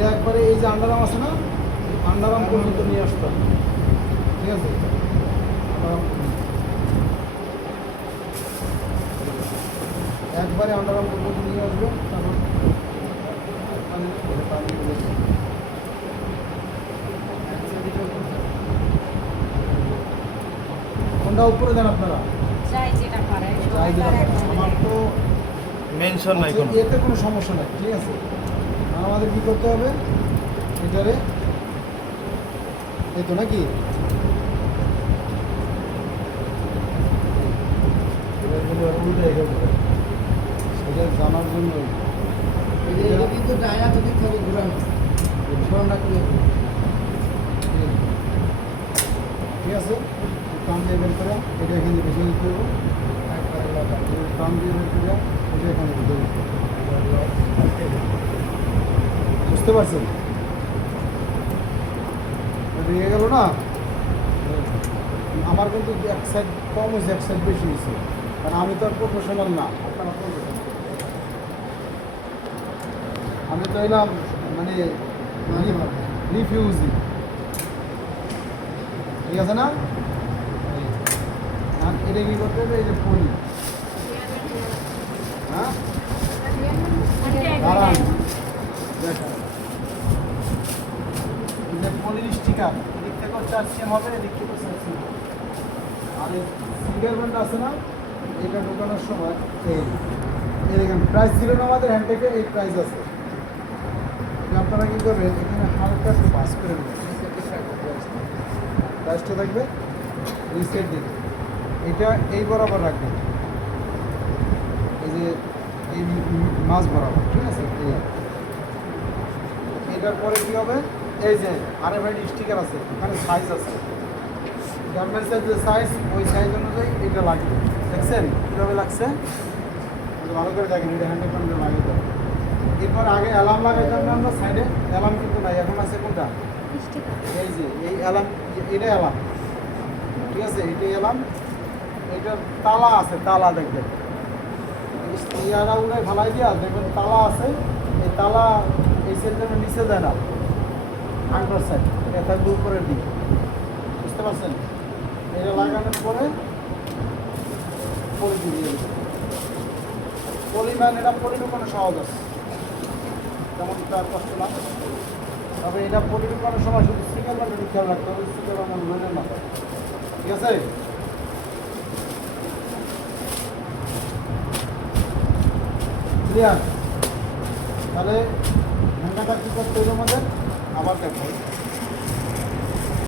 এটা একবারে এই যে আন্ডারআর্ম আছে না, আন্ডারআর্ম পর্যন্ত নিয়ে আসতাম, ঠিক আছে? একবারে আন্ডারআর্ম পর্যন্ত নিয়ে আসবে, তারপর কোনটা উপরে দেন আপনারা? আমার তো মেনশন নাই কোনো। এতে কোনো সমস্যা নাই, ঠিক আছে? আর আমাদের কী করতে হবে এটারে, এই তো নাকি সেটা জানার জন্য কিন্তু ডায়না যদি থাকে ঘুরানো ঘোরানো ঠিক আছে? কাম দিয়ে বের করে এটা এখানে বেশি দিতে হবে, কাম দিয়ে বের করে এটা এখানে দিতে হবে। বুঝতে পারছেন? ভেঙে গেল না? আমার কিন্তু এক সাইড কম হয়েছে, এক সাইড বেশি হয়েছে, কারণ আমি তো আর প্রফেশনাল না, আপনারা প্রফেশনাল। আমি তো এলাম মানে রিফিউজি, ঠিক আছে না? আর এটা কি করতে হবে? এই যে পলি, হ্যাঁ দাঁড়ান দেখেন, এই যে পলির স্টিকার এদিক থেকেও 4 সিএম হবে, এদিক থেকেও 4 সিএম হবে। আর এই সিঙ্গেল ব্যান্ড আছে না, এটা ঢোকানোর সময় এই দেখেন প্রাইস ছিল না আমাদের হ্যান্ড থেকে, এই প্রাইস আছে। আপনারা কী করবেন, এখানে হালকা একটু পাস করে নেবেন, প্রাইসটা থাকবে রিসেট দিকে, এটা এই বরাবর রাখবেন, এই যে এই মাছ বরাবর, ঠিক আছে? এটার পরে কী হবে, এই যে RFID স্টিকার আছে, ওখানে সাইজ আছে, গার্মেন্টসের যে সাইজ, ওই সাইজ অনুযায়ী এটা লাগবে। দেখছেন কীভাবে লাগছে? ভালো করে দেখেন, এটা হ্যান্ডেল করে লাগিয়ে দেবেন। এরপর আগে অ্যালার্ম লাগাইতাম না আমরা সাইডে, অ্যালার্ম কিন্তু নাই, এখন আছে কোনটা? এই যে এই অ্যালার্ম, এটা অ্যালার্ম, ঠিক আছে? এটাই অ্যালার্ম, এটার তালা আছে, তালা দেখবেন ইয়ারা উড়ে ভালাই দিয়া দেখবেন তালা আছে, এই তালা এই সাইডের নিচে দেয় না, আন্ডার সাইড, এটা থাকবে উপরের দিকে, বুঝতে পারছেন? এটা লাগানোর পরে পলি দিয়ে দেবে, পরিমাণ এটা পরিমাণে সহজ আছে, তেমন তার কষ্ট না। তবে এটা পরিমাণের সময় শুধু সিঙ্গেল ব্যান্ডের খেয়াল রাখতে হবে, সিঙ্গেল ব্যান্ডের লোনের না, ঠিক আছে? ক্লিয়ার? তাহলে ঢাকাটা কী করতে হবে আমাদের আবার দেখো।